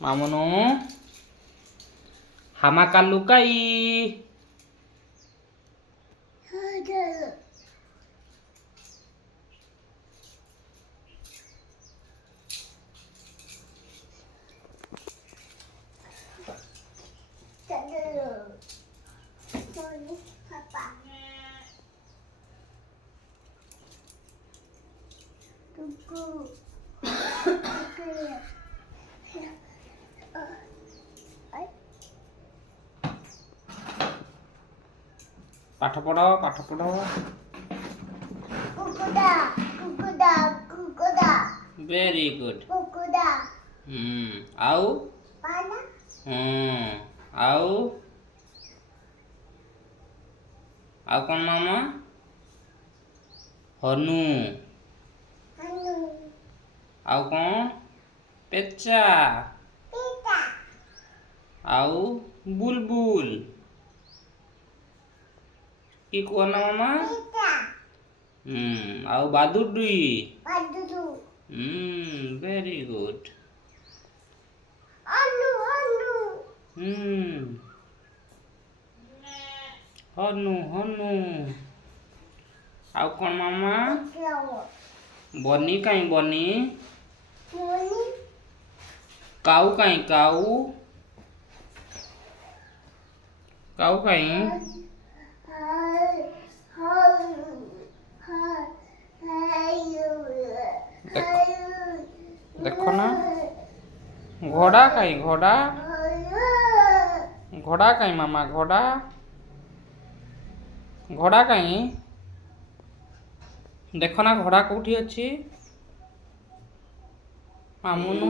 ମାମୁନୁ ହାମା କାଲୁକାଇ ପାଠ ପଢ଼ ପାଠ ପଢ଼। Very good. ଆଉ ଆଉ ଆଉ କ'ଣ ମାମା? ହନୁ। ଆଉ କ'ଣ? ପେଚା। ଆଉ ବୁଲବୁଲ। କି କୁହ ନା ମାମା? ଆଉ ବାଦୁଡି। Very good. ହନୁ ହନୁ। ଆଉ କ'ଣ ମାମା? ବନି କାଇଁ ବନି? କାଉ କାଇଁ କାଉ? କାଉ କାଇଁ? ଦେଖ ନା ଘୋଡ଼ା କାଇଁ ଘୋଡ଼ା? ଘୋଡ଼ା କାଇଁ ମାମା ଘୋଡ଼ା? ଘୋଡ଼ା କାଇଁ? ଦେଖ ନା ଘୋଡ଼ା କୋଉଠି ଅଛି? ମାମୁନୁ